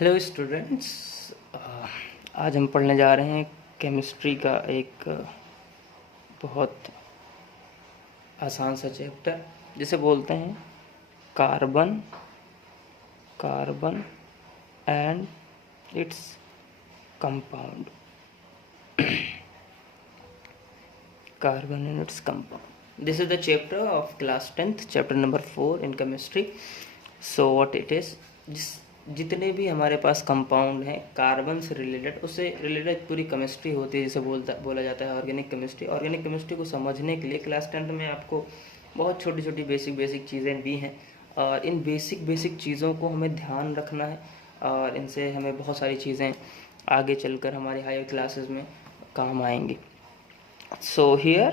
Hello students. आज हम पढ़ने जा रहे हैं केमिस्ट्री का एक बहुत आसान सा चैप्टर जिसे बोलते हैं carbon carbon and its compound. Carbon and its compound, this is the chapter of class 10th, chapter number 4 in chemistry. So what it is, जितने भी हमारे पास कंपाउंड हैं कार्बन से रिलेटेड, उससे रिलेटेड पूरी केमिस्ट्री होती है जिसे बोला जाता है ऑर्गेनिक केमिस्ट्री। ऑर्गेनिक केमिस्ट्री को समझने के लिए क्लास 10th में आपको बहुत छोटी छोटी बेसिक चीज़ें दी हैं और इन बेसिक चीज़ों को हमें ध्यान रखना है और इनसे हमें बहुत सारी चीज़ें आगे चलकर हमारी हायर क्लासेस में काम आएंगी। So here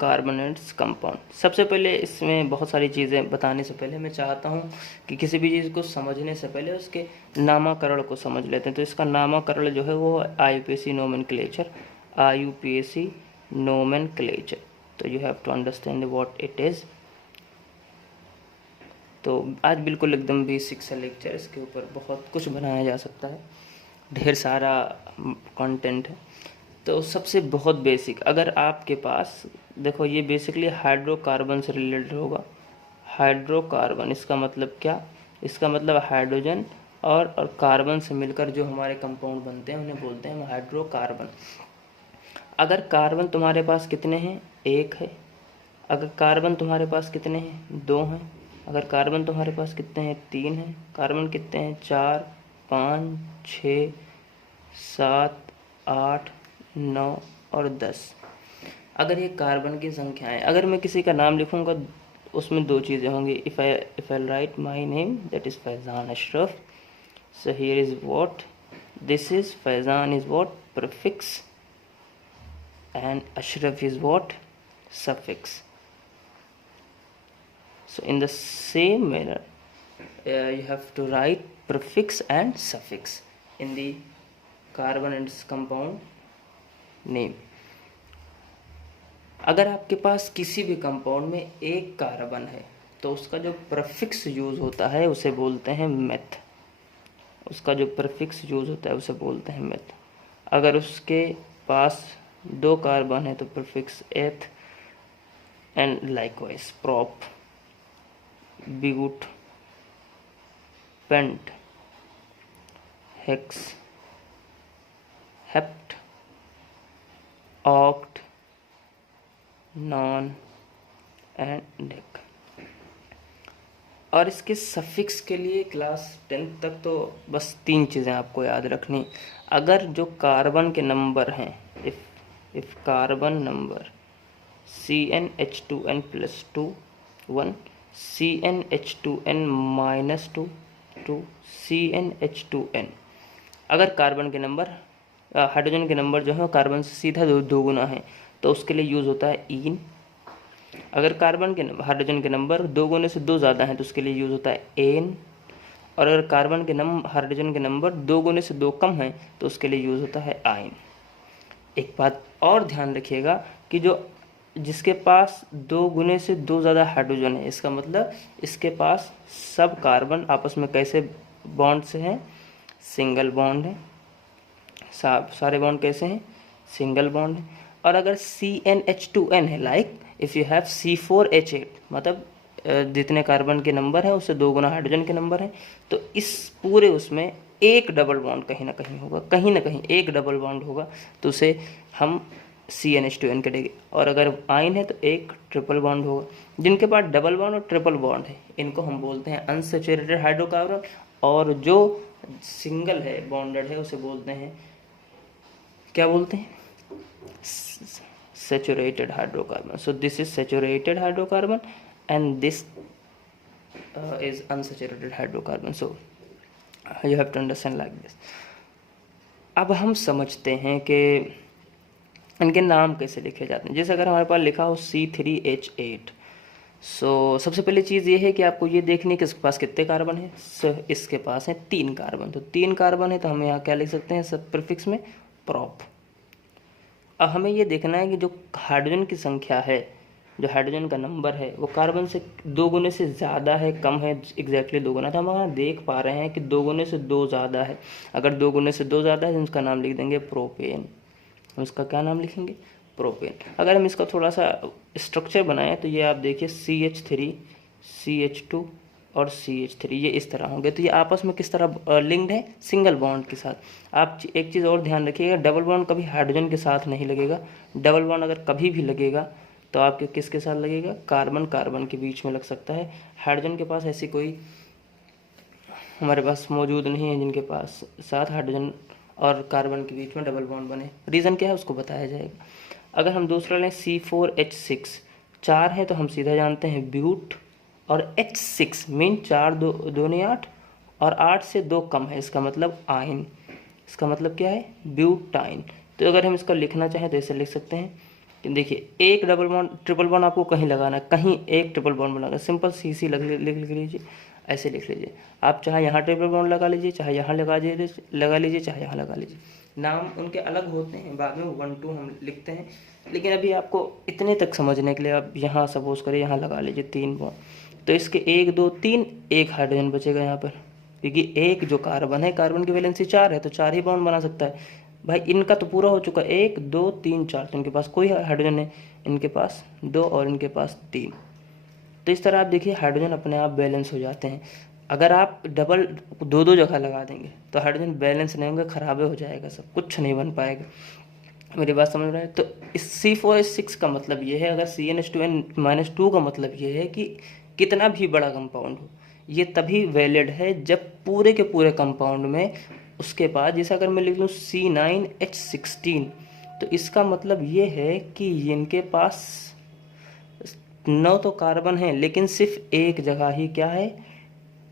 carbon and compound. सबसे पहले इसमें बहुत सारी चीज़ें बताने से पहले मैं चाहता हूँ कि किसी भी चीज़ को समझने से पहले उसके नामकरण को समझ लेते हैं। तो इसका नामकरण जो है वो IUPAC नोमेनक्लेचर, IUPAC नोमेनक्लेचर। तो you have to understand what it is. तो आज बिल्कुल एकदम बेसिक सा लेक्चर, इसके ऊपर बहुत कुछ बनाया जा सकता है, ढेर सारा कंटेंट है। तो सबसे बहुत बेसिक, अगर आपके पास देखो, ये बेसिकली हाइड्रोकार्बन से रिलेटेड होगा। हाइड्रोकार्बन, इसका मतलब क्या? इसका मतलब हाइड्रोजन और कार्बन से मिलकर जो हमारे कंपाउंड बनते हैं उन्हें बोलते हैं हाइड्रोकार्बन। अगर कार्बन तुम्हारे पास कितने हैं? एक है। अगर कार्बन तुम्हारे पास कितने हैं? दो हैं। अगर कार्बन तुम्हारे पास कितने हैं? तीन हैं। कार्बन कितने हैं? 4, 5, 6, 7, 8, 9 और 10। अगर ये कार्बन की संख्याएं, अगर मैं किसी का नाम लिखूंगा उसमें दो चीज़ें होंगी। If I right my name, that is Faizan Ashraf, so here is what this is. Faizan is what? Prefix, and Ashraf is what? suffix. So in the same manner you have to write prefix and suffix in the carbon and compound name. अगर आपके पास किसी भी compound में एक carbon है तो उसका जो प्रीफिक्स यूज होता है उसे बोलते हैं मेथ। उसका जो प्रीफिक्स यूज होता है उसे बोलते हैं मेथ। अगर उसके पास दो कार्बन है तो प्रीफिक्स एथ, and likewise prop, but, pent, hex, hept, oct, non and dec। और इसके सफिक्स के लिए क्लास 10th तक तो बस तीन चीज़ें आपको याद रखनी। अगर जो कार्बन के नंबर हैं, if carbon number CnH2n + 2 1, CnH2n - 2 2, CnH2n। अगर कार्बन के नंबर, हाइड्रोजन के नंबर जो है कार्बन से सीधा दो गुना है तो उसके लिए यूज़ होता है इन। अगर कार्बन के हाइड्रोजन के नंबर दो गुने से दो ज़्यादा हैं तो उसके लिए यूज़ होता है एन। और अगर कार्बन के हाइड्रोजन के नंबर दो गुने से दो कम हैं तो उसके लिए यूज़ होता है आइन। एक बात और ध्यान रखिएगा कि जिसके पास दो गुने से दो ज़्यादा हाइड्रोजन है, इसका मतलब इसके पास सब कार्बन आपस में कैसे बॉन्ड से हैं? सिंगल बॉन्ड है। सारे बॉन्ड कैसे हैं? सिंगल बॉन्ड है। और अगर CnH2n है, like if you have C4H8, मतलब जितने कार्बन के नंबर हैं उससे दो गुना हाइड्रोजन के नंबर हैं, तो इस पूरे उसमें एक डबल बॉन्ड कहीं ना कहीं होगा, कहीं ना कहीं एक डबल बॉन्ड होगा, तो उसे हम CnH2n कहेंगे। और अगर आइन है तो एक ट्रिपल बॉन्ड होगा। जिनके पास डबल बॉन्ड और ट्रिपल बॉन्ड है इनको हम बोलते हैं अनसैचुरेटेड हाइड्रोकार्बन, और जो सिंगल है, बॉन्डेड है, उसे बोलते हैं, क्या बोलते हैं? Saturated hydrocarbon. So this is saturated hydrocarbon and this is unsaturated hydrocarbon. So you have to understand like this. अब हम समझते हैं कि इनके नाम कैसे लिखे जाते हैं। जैसे अगर हमारे पास लिखा हो C3H8, सो सबसे पहली चीज़ ये है कि आपको ये देखनी कि इसके पास कितने कार्बन है। इसके पास है 3 कार्बन, तो 3 कार्बन है तो हम यहाँ क्या लिख सकते हैं सब प्रीफिक्स में? प्रॉप। अब हमें ये देखना है कि जो हाइड्रोजन की संख्या है जो हाइड्रोजन का नंबर है वो कार्बन से 2 गुने से ज़्यादा है, कम है, एग्जैक्टली 2 गुना। तो हम वहाँ देख पा रहे हैं कि 2 गुने से 2 ज़्यादा है। अगर 2 गुने से 2 ज़्यादा है तो उसका नाम लिख देंगे प्रोपेन। हम इसका क्या नाम लिखेंगे? प्रोपेन। अगर हम इसका थोड़ा सा स्ट्रक्चर बनाएं तो ये आप देखिए CH3, CH2 और CH3 ये इस तरह होंगे। तो ये आपस में किस तरह लिंक्ड है? सिंगल बॉन्ड के साथ। आप एक चीज़ और ध्यान रखिएगा, डबल बॉन्ड कभी हाइड्रोजन के साथ नहीं लगेगा। डबल बॉन्ड अगर कभी भी लगेगा तो आपके किसके साथ लगेगा? कार्बन कार्बन के बीच में लग सकता है। हाइड्रोजन के पास ऐसी कोई हमारे पास मौजूद नहीं है जिनके पास साथ हाइड्रोजन और कार्बन के बीच में डबल बॉन्ड बने। रीज़न क्या है उसको बताया जाएगा। अगर हम दूसरा लें C4H6, 4 है तो हम सीधा जानते हैं ब्यूट, और H6 मीन 4 2 दूनी 8 और 8 से 2 कम है, इसका मतलब आयन। इसका मतलब क्या है? ब्यूटाइन। तो अगर हम इसको लिखना चाहें तो ऐसे लिख सकते हैं कि देखिए एक डबल बॉन्ड ट्रिपल बॉन्ड आपको कहीं लगाना है, कहीं एक ट्रिपल बॉन्ड बनाना, सिंपल CC लिख लीजिए, ऐसे लिख लीजिए। आप चाहे यहाँ ट्रिपल बॉन्ड लगा लीजिए, चाहे यहाँ लगा लीजिए, चाहे यहाँ लगा लीजिए। नाम उनके अलग होते हैं, बाद में 1 2 हम लिखते हैं, लेकिन अभी आपको इतने तक समझने के लिए आप यहाँ सपोज करिए यहाँ लगा लीजिए 3 बॉन्ड। तो इसके 1 2 3 एक हाइड्रोजन बचेगा यहाँ पर, क्योंकि एक जो कार्बन है, कार्बन की वैलेंसी 4 है तो 4 ही बॉन्ड बना सकता है। भाई इनका तो पूरा हो चुका है, 1 2 3 4, तो इनके पास कोई हाइड्रोजन है, इनके पास 2 और इनके पास 3। तो इस तरह आप देखिए हाइड्रोजन अपने आप बैलेंस हो जाते हैं। अगर आप डबल 2 जगह लगा देंगे तो हाइड्रोजन बैलेंस नहीं होंगे, खराब हो जाएगा, सब कुछ नहीं बन पाएगा। मेरी बात समझ रहे हैं? तो इस C4H6 का मतलब ये है, अगर CnH2n-2 का मतलब ये है कि कितना भी बड़ा कंपाउंड हो, ये तभी वैलिड है जब पूरे के पूरे कंपाउंड में उसके बाद, जैसे अगर मैं लिख लूँ C9H16, तो इसका मतलब ये है कि इनके पास 9 तो कार्बन है, लेकिन सिर्फ एक जगह ही क्या है?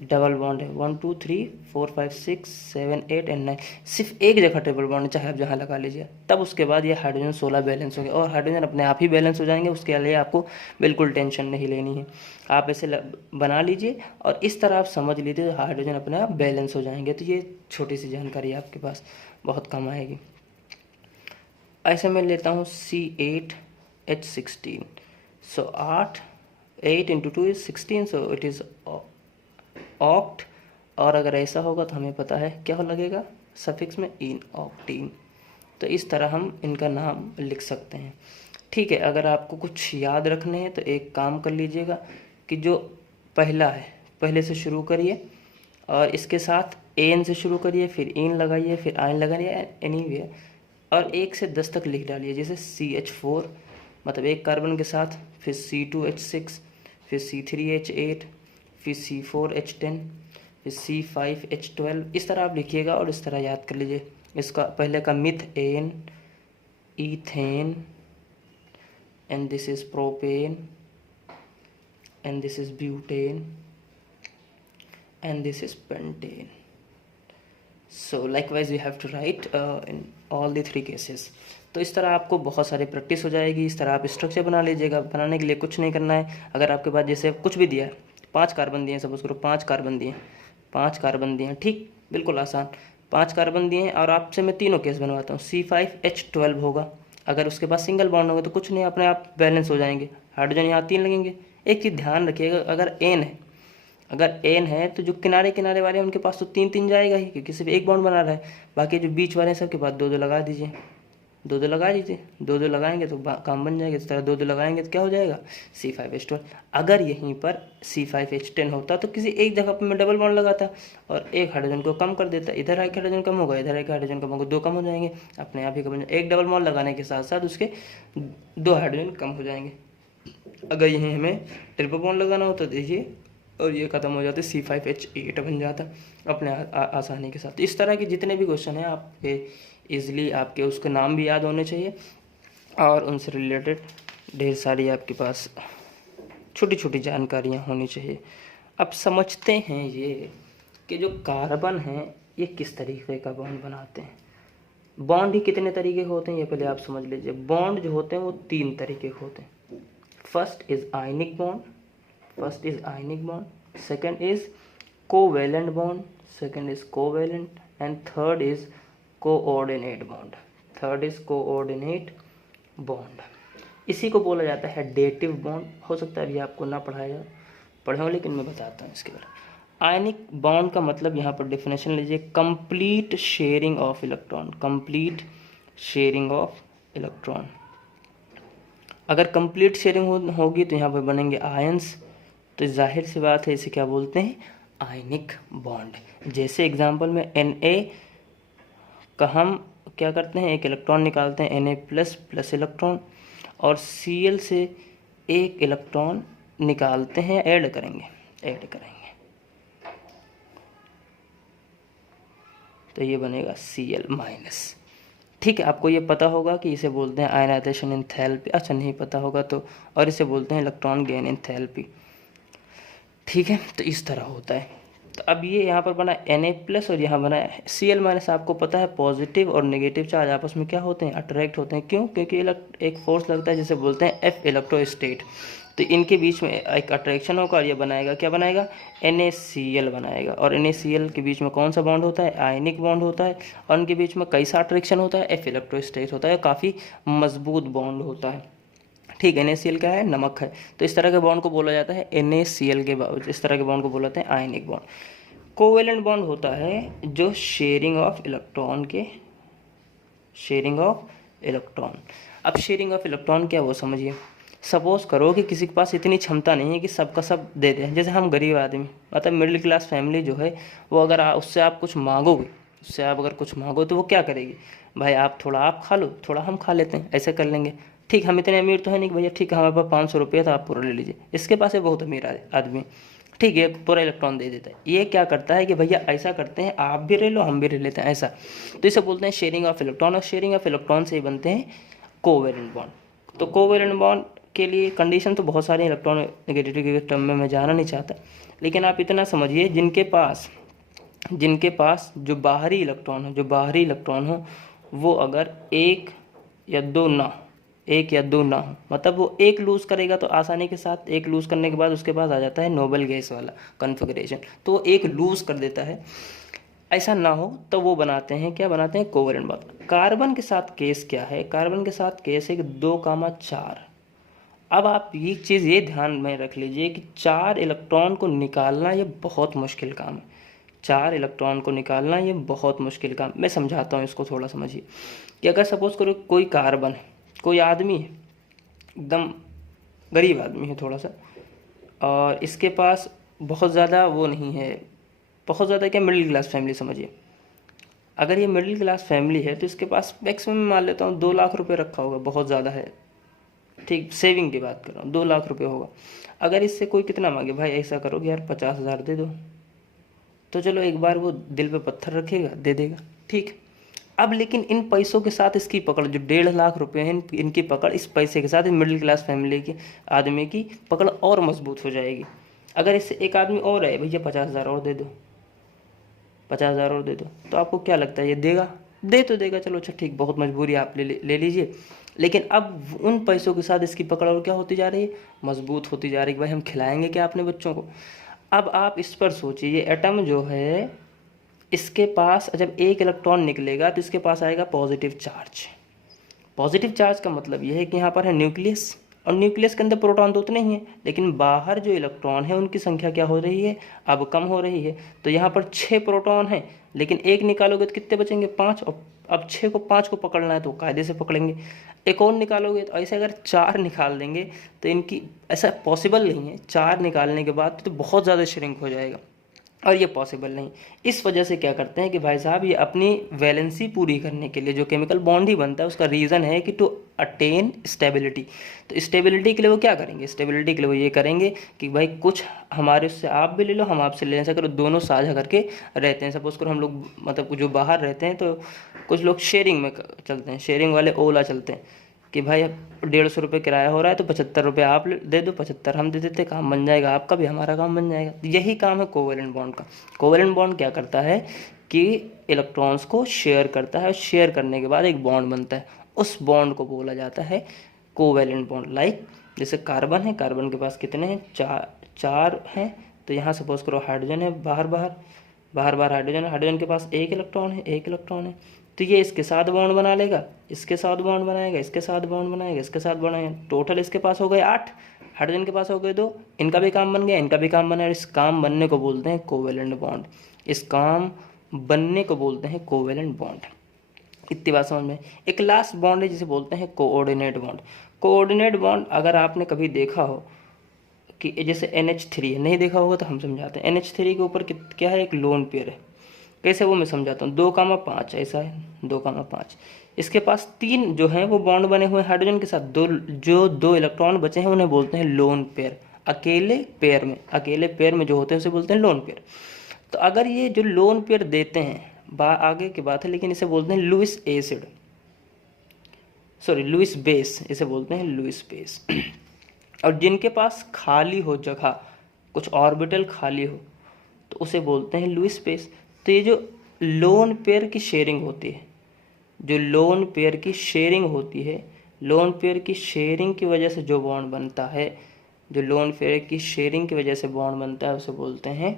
डबल बॉन्ड है। 1 2 3 4 5 6 7 8 एंड 9, सिर्फ एक जगह ट्रिपल बॉन्ड है, चाहे आप जहाँ लगा लीजिए। तब उसके बाद ये हाइड्रोजन 16 बैलेंस हो गए, और हाइड्रोजन अपने आप ही बैलेंस हो जाएंगे, उसके लिए आपको बिल्कुल टेंशन नहीं लेनी है। आप ऐसे बना लीजिए और इस तरह आप समझ लीजिए, हाइड्रोजन अपने आप बैलेंस हो जाएंगे। तो ये छोटी सी जानकारी आपके पास बहुत कम आएगी। ऐसे मैं लेता हूँ C8H16, so 8 into 2 is 16, so it is oct. और अगर ऐसा होगा तो हमें पता है क्या लगेगा सफिक्स में? इन, ऑक्टीन। तो इस तरह हम इनका नाम लिख सकते हैं। ठीक है, अगर आपको कुछ याद रखने हैं तो एक काम कर लीजिएगा कि जो पहला है पहले से शुरू करिए और इसके साथ एन से शुरू करिए, फिर इन लगाइए, फिर आयन लगाइए एनीवे, और 1 से 10 तक लिख डालिए। जैसे CH4 मतलब एक कार्बन के साथ, फिर C2H6, फिर C3H8, फिर C4H10, फिर C5H12, इस तरह आप लिखिएगा और इस तरह याद कर लीजिए। इसका पहले का methane, ethane, and this is propane, and this is butane, and this is pentane. So likewise you have to write in all the 3 cases. तो इस तरह आपको बहुत सारी प्रैक्टिस हो जाएगी। इस तरह आप स्ट्रक्चर बना लीजिएगा। बनाने के लिए कुछ नहीं करना है। अगर आपके पास जैसे कुछ भी दिया है, 5 कार्बन दिए हैं, सपोज करो 5 कार्बन दिए, 5 कार्बन दिए हैं, ठीक, बिल्कुल आसान। 5 कार्बन दिए हैं और आपसे मैं तीनों केस बनवाता हूँ। C5H12 होगा, अगर उसके पास सिंगल बॉन्ड होगा तो कुछ नहीं, अपने आप बैलेंस हो जाएंगे। हाइड्रोजन यहाँ 3 लगेंगे। एक चीज़ ध्यान रखिएगा, अगर एन है तो जो किनारे किनारे वाले हैं उनके पास तो 3 3 जाएगा ही, क्योंकि सिर्फ एक बॉन्ड बना रहा है। बाकी जो बीच वाले हैं सबके पास 2 2 लगा दीजिए, 2 2 लगा दीजिए। 2 2 लगाएंगे तो काम बन जाएगा। इस तरह 2 2 लगाएंगे तो क्या हो जाएगा? C5H12। अगर यहीं पर C5H10 होता तो किसी एक जगह पर मैं डबल बॉन्ड लगाता और एक हाइड्रोजन को कम कर देता। इधर एक हाइड्रोजन कम होगा, इधर एक हाइड्रोजन कम होगा, 2 कम हो जाएंगे, अपने आप ही कम हो जाएंगे। एक डबल बॉन्ड लगाने के साथ साथ उसके 2 हाइड्रोजन कम हो जाएंगे। अगर यहीं हमें ट्रिपल बॉन्ड लगाना हो तो देखिए, और ये ख़त्म हो जाते, C5H8 बन जाता अपने आसानी के साथ। इस तरह के जितने भी क्वेश्चन हैं आपके ईजिली आपके उसके नाम भी याद होने चाहिए और उनसे रिलेटेड ढेर सारी आपके पास छोटी छोटी जानकारियाँ होनी चाहिए। अब समझते हैं ये कि जो कार्बन है ये किस तरीके का बॉन्ड बनाते हैं। बॉन्ड ही कितने तरीके के होते हैं ये पहले आप समझ लीजिए। बॉन्ड जो होते हैं वो 3 तरीके के होते हैं। First is ionic bond, second is covalent bond, second is covalent, and third is coordinate bond, इसी को बोला जाता है डेटिव बॉन्ड। हो सकता है अभी आपको ना पढ़े हो, लेकिन मैं बताता हूँ इसके बारे में। आयनिक बॉन्ड का मतलब यहाँ पर डेफिनेशन लीजिए, complete sharing of electron, complete sharing of electron. अगर कंप्लीट शेयरिंग होगी तो यहाँ पर बनेंगे आयंस, तो जाहिर सी बात है इसे क्या बोलते हैं, आयनिक बॉन्ड। जैसे एग्जांपल में Na का हम क्या करते हैं, एक इलेक्ट्रॉन निकालते हैं Na प्लस इलेक्ट्रॉन, और Cl से एक इलेक्ट्रॉन निकालते हैं, ऐड करेंगे तो ये बनेगा Cl माइनस। ठीक है, आपको ये पता होगा कि इसे बोलते हैं आयनाइजेशन एंथैल्पी। अच्छा नहीं पता होगा तो, और इसे बोलते हैं इलेक्ट्रॉन गेन एंथैल्पी। ठीक है, तो इस तरह होता है। तो अब ये यहाँ पर बना Na+ और यहाँ बना Cl-। आपको पता है पॉजिटिव और नेगेटिव चार्ज आपस में क्या होते हैं, अट्रैक्ट होते हैं। क्यों? क्योंकि एक फोर्स लगता है जिसे बोलते हैं F इलेक्ट्रोस्टेट। तो इनके बीच में एक अट्रैक्शन होगा और ये बनाएगा, क्या बनाएगा, NaCl बनाएगा। और NaCl के बीच में कौन सा बॉन्ड होता है, आयनिक बॉन्ड होता है। और उनके बीच में कैसा अट्रैक्शन होता है, F इलेक्ट्रोस्टेट होता है, काफ़ी मजबूत बॉन्ड होता है। ठीक है, NaCl क्या है, नमक है। तो इस तरह के बॉन्ड को बोला जाता है NaCl के, इस तरह के बॉन्ड को बोला जाता है आयनिक बॉन्ड। कोवेलेंट बॉन्ड होता है जो शेयरिंग ऑफ इलेक्ट्रॉन अब शेयरिंग ऑफ इलेक्ट्रॉन क्या वो समझिए। सपोज करो कि किसी के पास इतनी क्षमता नहीं है कि सबका सब दे दे। जैसे हम गरीब आदमी, मतलब मिडिल क्लास फैमिली जो है, वो अगर उससे आप कुछ मांगोगे, उससे आप अगर कुछ मांगो तो वो क्या करेगी, भाई आप थोड़ा आप खा लो, थोड़ा हम खा लेते हैं, ऐसे कर लेंगे। ठीक, हम इतने अमीर तो है नहीं कि भैया ठीक है हमारे पास 500 रुपये था, आप पूरा ले लीजिए। इसके पास है बहुत अमीर आदमी, ठीक है, पूरा इलेक्ट्रॉन दे देता है। ये क्या करता है कि भैया ऐसा करते हैं, आप भी ले लो हम भी ले लेते हैं, ऐसा। तो इसे बोलते हैं शेयरिंग ऑफ इलेक्ट्रॉन। और शेयरिंग ऑफ इलेक्ट्रॉन से ही बनते हैं कोवेलेंट बॉन्ड। तो कोवेलेंट बॉन्ड के लिए कंडीशन तो बहुत सारे, इलेक्ट्रॉन नेगेटिविटी के टर्म में मैं जाना नहीं चाहता, लेकिन आप इतना समझिए, जिनके पास जो बाहरी इलेक्ट्रॉन हो वो अगर एक या दो ना हो, मतलब वो एक लूज़ करेगा तो आसानी के साथ, एक लूज़ करने के बाद उसके पास आ जाता है नोबल गैस वाला कॉन्फ़िगरेशन, तो वो एक लूज़ कर देता है। ऐसा ना हो तो वो बनाते हैं, क्या बनाते हैं, कोवेलेंट बॉन्ड। कार्बन के साथ केस क्या है, कार्बन के साथ केस है कि 2,4। अब आप ये चीज़ ये ध्यान में रख लीजिए कि 4 इलेक्ट्रॉन को निकालना ये बहुत मुश्किल काम है। 4 इलेक्ट्रॉन को निकालना ये बहुत मुश्किल काम। मैं समझाता हूँ, इसको थोड़ा समझिए कि अगर सपोज करो कोई कार्बन है, कोई आदमी है, एकदम गरीब आदमी है थोड़ा सा, और इसके पास बहुत ज़्यादा वो नहीं है, बहुत ज़्यादा क्या, मिडिल क्लास फैमिली समझिए। अगर ये मिडिल क्लास फैमिली है तो इसके पास मैक्सिमम मान लेता हूँ 2 लाख रुपए रखा होगा, बहुत ज़्यादा है, ठीक, सेविंग की बात कर रहा हूँ, 2 लाख रुपए होगा। अगर इससे कोई कितना मांगे, भाई ऐसा करो कि यार 50,000 दे दो, तो चलो एक बार वो दिल पे पत्थर रखेगा, दे देगा, ठीक। अब लेकिन इन पैसों के साथ इसकी पकड़, जो 1.5 लाख रुपए हैं, इनकी पकड़ इस पैसे के साथ मिडिल क्लास फैमिली के आदमी की पकड़ और मजबूत हो जाएगी। अगर इससे एक आदमी और है, भैया 50,000 और दे दो, 50,000 और दे दो, तो आपको क्या लगता है ये देगा? दे तो देगा, चलो अच्छा ठीक, बहुत मजबूरी आप ले लीजिए। लेकिन अब उन पैसों के साथ इसकी पकड़ और क्या होती जा रही है, मजबूत होती जा रही है। भाई हम खिलाएंगे क्या अपने बच्चों को? अब आप इस पर सोचिए, ये एटम जो है, इसके पास जब एक इलेक्ट्रॉन निकलेगा तो इसके पास आएगा पॉजिटिव चार्ज। पॉजिटिव चार्ज का मतलब यह है कि यहाँ पर है न्यूक्लियस, और न्यूक्लियस के अंदर प्रोटॉन तो उतने ही हैं, लेकिन बाहर जो इलेक्ट्रॉन है उनकी संख्या क्या हो रही है, अब कम हो रही है। तो यहाँ पर 6 प्रोटॉन हैं, लेकिन एक निकालोगे तो कितने बचेंगे, 5। और अब 6 को 5 को पकड़ना है तो कायदे से पकड़ेंगे। एक और निकालोगे तो ऐसे अगर 4 निकाल देंगे तो इनकी, ऐसा पॉसिबल नहीं है, 4 निकालने के बाद तो बहुत ज़्यादा श्रिंक हो जाएगा, और ये पॉसिबल नहीं। इस वजह से क्या करते हैं कि भाई साहब, ये अपनी वैलेंसी पूरी करने के लिए जो केमिकल बॉन्ड ही बनता है, उसका रीज़न है कि टू अटेन स्टेबिलिटी। तो स्टेबिलिटी के लिए वो क्या करेंगे, स्टेबिलिटी के लिए वो ये करेंगे कि भाई कुछ हमारे उससे आप भी ले लो, हम आपसे ले सकें, दोनों साझा करके रहते हैं। सपोज करो हम लोग, मतलब जो बाहर रहते हैं तो कुछ लोग शेयरिंग में चलते हैं, शेयरिंग वाले ओला चलते हैं कि भाई 150 रुपये किराया हो रहा है तो 75 रुपये आप दे दो, 75 हम दे देते, काम बन जाएगा आपका भी, हमारा काम बन जाएगा। यही काम है कोवेलेंट बॉन्ड का। कोवेलेंट बॉन्ड क्या करता है कि इलेक्ट्रॉन्स को शेयर करता है, शेयर करने के बाद एक बॉन्ड बनता है, उस बॉन्ड को बोला जाता है कोवेलेंट बॉन्ड। लाइक जैसे कार्बन है, कार्बन के पास कितने हैं, 4 हैं। तो यहाँ सपोज करो हाइड्रोजन है, बाहर हाइड्रोजन है, हाइड्रोजन के पास एक इलेक्ट्रॉन है, तो ये इसके साथ बॉन्ड बना लेगा, इसके साथ बॉन्ड बनाएगा, इसके साथ बॉन्ड बनाएगा, इसके साथ बनाएगा, टोटल इसके पास हो गए 8, हाइड्रोजन के पास हो गए 2, इनका भी काम बन गया, इनका भी काम बना है। इस काम बनने को बोलते हैं कोवेलेंट बॉन्ड, इस काम बनने को बोलते हैं कोवेलेंट बॉन्ड। इतनी बात समझ में। एक लास्ट बॉन्ड है जिसे बोलते हैं कोऑर्डिनेट बॉन्ड। कोऑर्डिनेट बॉन्ड अगर आपने कभी देखा हो कि जैसे NH3 है, नहीं देखा होगा तो हम समझाते हैं। NH3 के ऊपर क्या है, एक लोन पेयर है। कैसे वो मैं समझाता हूँ। 2,5 ऐसा है, 2,5। इसके पास 3 जो हैं वो बॉन्ड बने हुए हैं हाइड्रोजन के साथ, दो इलेक्ट्रॉन बचे हैं उन्हें बोलते हैं लोन पेयर। अकेले पेयर में जो होते हैं उसे बोलते हैं लोन पेयर। तो अगर ये जो लोन पेयर देते हैं, आगे की बात है, लेकिन इसे बोलते हैं लुईस बेस, इसे बोलते हैं लुईस बेस। और जिनके पास खाली हो जगह, कुछ ऑर्बिटल खाली हो, तो उसे बोलते हैं लुईस बेस। तो ये जो लोन पेयर की शेयरिंग होती है, लोन पेयर की शेयरिंग की वजह से जो बॉन्ड बनता है, उसे बोलते हैं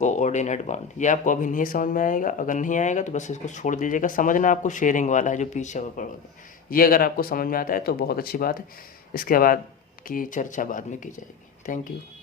कोऑर्डिनेट बॉन्ड। ये आपको अभी नहीं समझ में आएगा, अगर नहीं आएगा तो बस इसको छोड़ दीजिएगा। समझना आपको शेयरिंग वाला है जो पीछे पढ़ोगे। ये अगर आपको समझ में आता है तो बहुत अच्छी बात है, इसके बाद की चर्चा बाद में की जाएगी। Thank you.